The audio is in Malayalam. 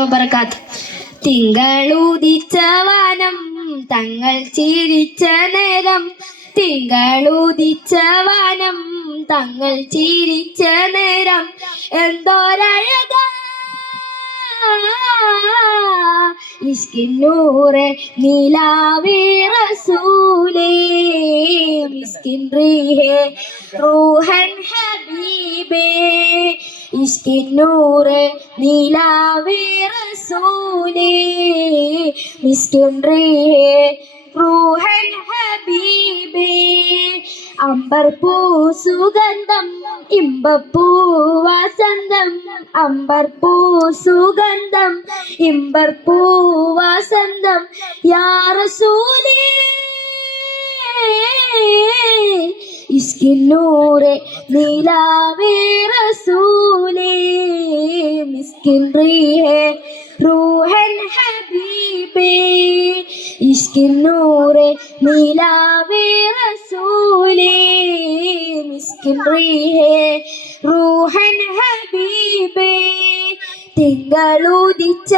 വബറകാത്ത്. തിങ്കളുദിച്ച വാനം തങ്ങൾ ചിരിച്ച നേരം, തിങ്കളുദിച്ച വാനം തങ്ങൾ ചിരിച്ച നേരം, എന്തോരഴക ഇഷ്കിന്നൂറെ നിലാവേ റസൂലേ, മിസ്കിൻ റീഹേ റൂഹൻ ഹബീബേ, ഇഷ്കിന്നൂറെ നിലാവേ റസൂലേ, മിസ്കിൻ റീഹേ റൂഹൻ ഹബീബേ. അമ്പർപ്പൂ സുഗന്ധം ഇമ്പപ്പൂ വസന്തം, അമ്പർപ്പൂ സുഗന്ധം ഇമ്പർപ്പൂ വസന്തം, യാ റസൂലേ ഇഷ്കിന്നൂറെ നിലാവേ റസൂലേ, മിസ്കിൻ റീഹേ റൂഹൻ ഹബീബേ, ഇഷ്കിന്നൂറെ നിലാവേ റസൂലേ, മിസ്കിൻ റീഹേ റൂഹൻ ഹബീബേ. തിങ്കളുദിച്ച